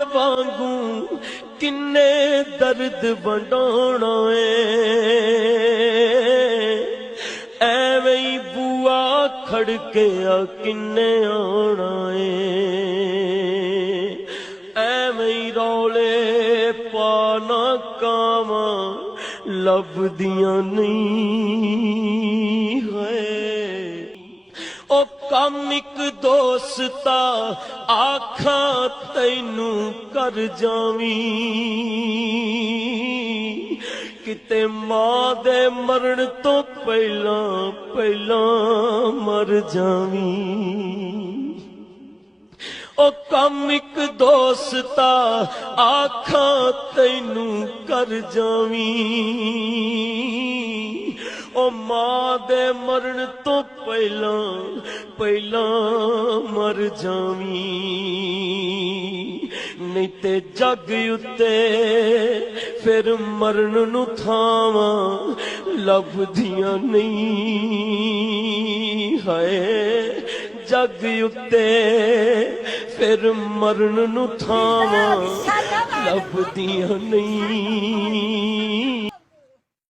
وانگوں کنے درد ونڈونا ایویں ہی بوا کھڑکیا کنے آنا ایویں ہی رولے پانا کاواں لبدیاں نہیں ہے او کم ایک دوستا آکھاں تینوں کر جاویں کتے ماں دے مرن تو پہلا مر جاویں او کم ایک دوستا آکھاں تینوں کر جاویں او ماں دے مرن تو پہلا مر جاویں نہیں تے جگ اتے پھر مرن نو تھاواں لبدیاں نہیں ہے جگ اتے پھر مرن نو تھاواں لبدیاں نہیں۔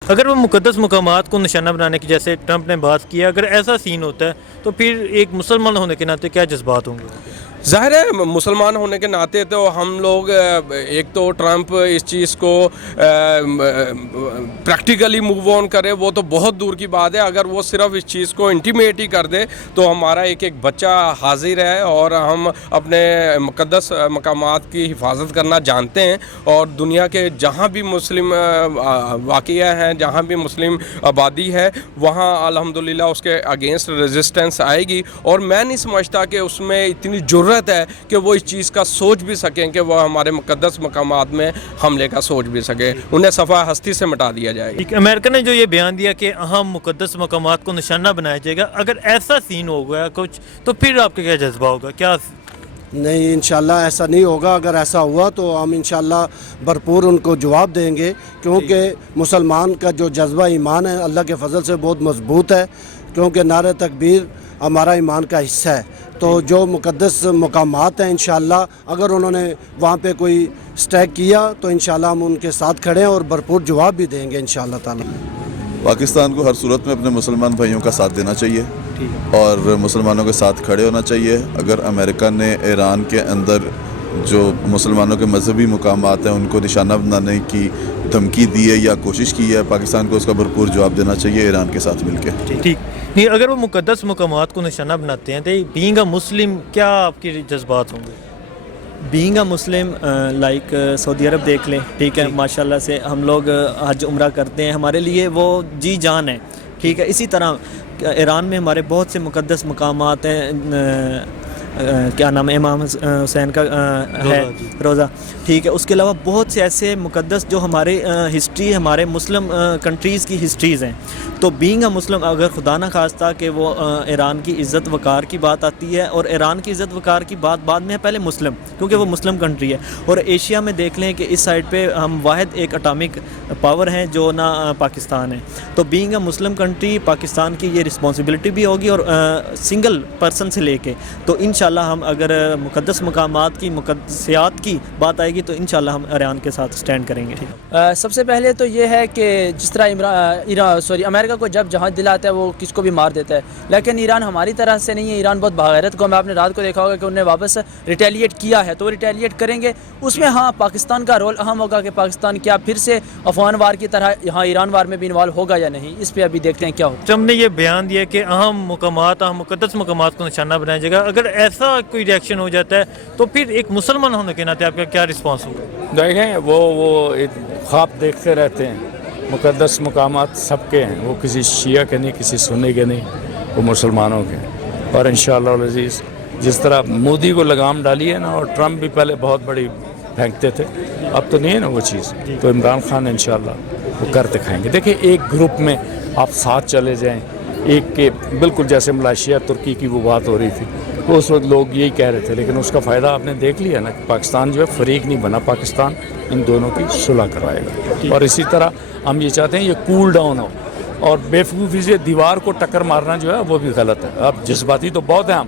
اگر وہ مقدس مقامات کو نشانہ بنانے کی جیسے ٹرمپ نے بات کی ہے، اگر ایسا سین ہوتا ہے تو پھر ایک مسلمان ہونے کے ناطے کیا جذبات ہوں گے؟ ظاہر ہے مسلمان ہونے کے ناطے تو ہم لوگ ایک تو ٹرمپ اس چیز کو پریکٹیکلی موو آن کرے وہ تو بہت دور کی بات ہے، اگر وہ صرف اس چیز کو انٹیمیٹ ہی کر دے تو ہمارا ایک بچہ حاضر ہے اور ہم اپنے مقدس مقامات کی حفاظت کرنا جانتے ہیں، اور دنیا کے جہاں بھی مسلم واقعہ ہیں، جہاں بھی مسلم آبادی ہے، وہاں الحمدللہ اس کے اگینسٹ ریزسٹنس آئے گی، اور میں نہیں سمجھتا کہ اس میں اتنی ضرورت ہے کہ وہ اس چیز کا سوچ بھی سکیں کہ وہ ہمارے مقدس مقامات میں حملے کا سوچ بھی سکیں، انہیں صفحہ ہستی سے مٹا دیا جائے گا۔ امریکہ نے جو یہ بیان دیا کہ اہم مقدس مقامات کو نشانہ بنایا جائے گا، اگر ایسا سین ہو گیا کچھ تو پھر آپ کا کیا جذبہ ہوگا؟ کیا نہیں، انشاءاللہ ایسا نہیں ہوگا۔ اگر ایسا ہوا تو ہم انشاءاللہ بھرپور ان کو جواب دیں گے، کیونکہ مسلمان کا جو جذبہ ایمان ہے اللہ کے فضل سے بہت مضبوط ہے، کیونکہ نعرہ تکبیر ہمارا ایمان کا حصہ ہے۔ تو جو مقدس مقامات ہیں انشاءاللہ اگر انہوں نے وہاں پہ کوئی اسٹیک کیا تو انشاءاللہ ہم ان کے ساتھ کھڑے ہیں اور بھرپور جواب بھی دیں گے انشاءاللہ تعالی۔ پاکستان کو ہر صورت میں اپنے مسلمان بھائیوں کا ساتھ دینا چاہیے اور مسلمانوں کے ساتھ کھڑے ہونا چاہیے۔ اگر امریکہ نے ایران کے اندر جو مسلمانوں کے مذہبی مقامات ہیں ان کو نشانہ بنانے کی دھمکی دی ہے یا کوشش کی ہے، پاکستان کو اس کا بھرپور جواب دینا چاہیے ایران کے ساتھ مل کے۔ ٹھیک نہیں، اگر وہ مقدس مقامات کو نشانہ بناتے ہیں تو بینگ اے مسلم کیا آپ کے جذبات ہوں گے؟ بینگ اے مسلم لائک سعودی عرب دیکھ لیں، ٹھیک ہے، ماشاءاللہ سے ہم لوگ حج عمرہ کرتے ہیں، ہمارے لیے وہ جی جان ہے، ٹھیک ہے۔ اسی طرح ایران میں ہمارے بہت سے مقدس مقامات ہیں، کیا نام ہے، امام حسین کا ہے روزہ، ٹھیک ہے۔ اس کے علاوہ بہت سے ایسے مقدس جو ہمارے ہسٹری، ہمارے مسلم کنٹریز کی ہسٹریز ہیں۔ تو بینگ اے مسلم اگر خدا نہ خواستہ کہ وہ ایران کی عزت وقار کی بات آتی ہے، اور ایران کی عزت وقار کی بات بعد میں ہے، پہلے مسلم، کیونکہ وہ مسلم کنٹری ہے۔ اور ایشیا میں دیکھ لیں کہ اس سائڈ پہ ہم واحد ایک اٹامک پاور ہیں جو نہ پاکستان ہے۔ تو being a Muslim country Pakistan کی یہ رسپانسبلٹی بھی ہوگی، اور سنگل پرسن سے لے کے تو انشاءاللہ ہم اگر مقدس مقامات کی مقدسیات کی بات آئے گی تو انشاءاللہ ہم ایران کے ساتھ سٹینڈ کریں گے۔ سب سے پہلے تو یہ ہے کہ جس طرح امریکہ کو جب جہاز دلاتا ہے وہ کس کو بھی مار دیتا ہے، لیکن ایران ہماری طرح سے نہیں ہے۔ ایران بہت باغیرت قوم ہے، آپ نے رات کو دیکھا ہوگا کہ انہوں نے واپس ریٹیلیٹ کیا ہے، تو وہ ریٹیلیٹ کریں گے۔ اس میں ہاں پاکستان کا رول اہم ہوگا کہ پاکستان کیا پھر سے افغان وار کی طرح یہاں ایران وار میں بھی انوالو ہوگا یا نہیں، اس پہ ابھی دیکھتے ہیں کیا ہوتا ہے۔ ٹرمپ نے یہ بیان دیا کہ اہم مقامات، اہم مقدس مقامات کو نشانہ بنایا جائے گا، اگر ایسا کوئی ریئیکشن ہو جاتا ہے تو پھر ایک مسلمان ہونے کے ناطے آپ کا کیا رسپانس ہوگا؟ دیکھیں وہ ایک خواب دیکھتے رہتے ہیں، مقدس مقامات سب کے ہیں، وہ کسی شیعہ کے نہیں، کسی سنی کے نہیں، وہ مسلمانوں کے ہیں۔ اور انشاءاللہ العزیز جس طرح مودی کو لگام ڈالی ہے نا، اور ٹرمپ بھی پہلے بہت بڑی پھینکتے تھے، اب تو نہیں ہے نا وہ چیز، تو عمران خان انشاءاللہ وہ کر دکھائیں گے۔ دیکھیں ایک گروپ میں آپ ساتھ چلے جائیں، ایک کے بالکل جیسے ملائیشیا ترکی کی وہ بات ہو رہی تھی، تو اس وقت لوگ یہی کہہ رہے تھے، لیکن اس کا فائدہ آپ نے دیکھ لیا نا کہ پاکستان جو ہے فریق نہیں بنا، پاکستان ان دونوں کی صلح کروائے گا۔ اور اسی طرح ہم یہ چاہتے ہیں یہ کول ڈاؤن ہو، اور بے وقوفی سے دیوار کو ٹکر مارنا جو ہے وہ بھی غلط ہے۔ اب جذباتی تو بہت ہیں ہم،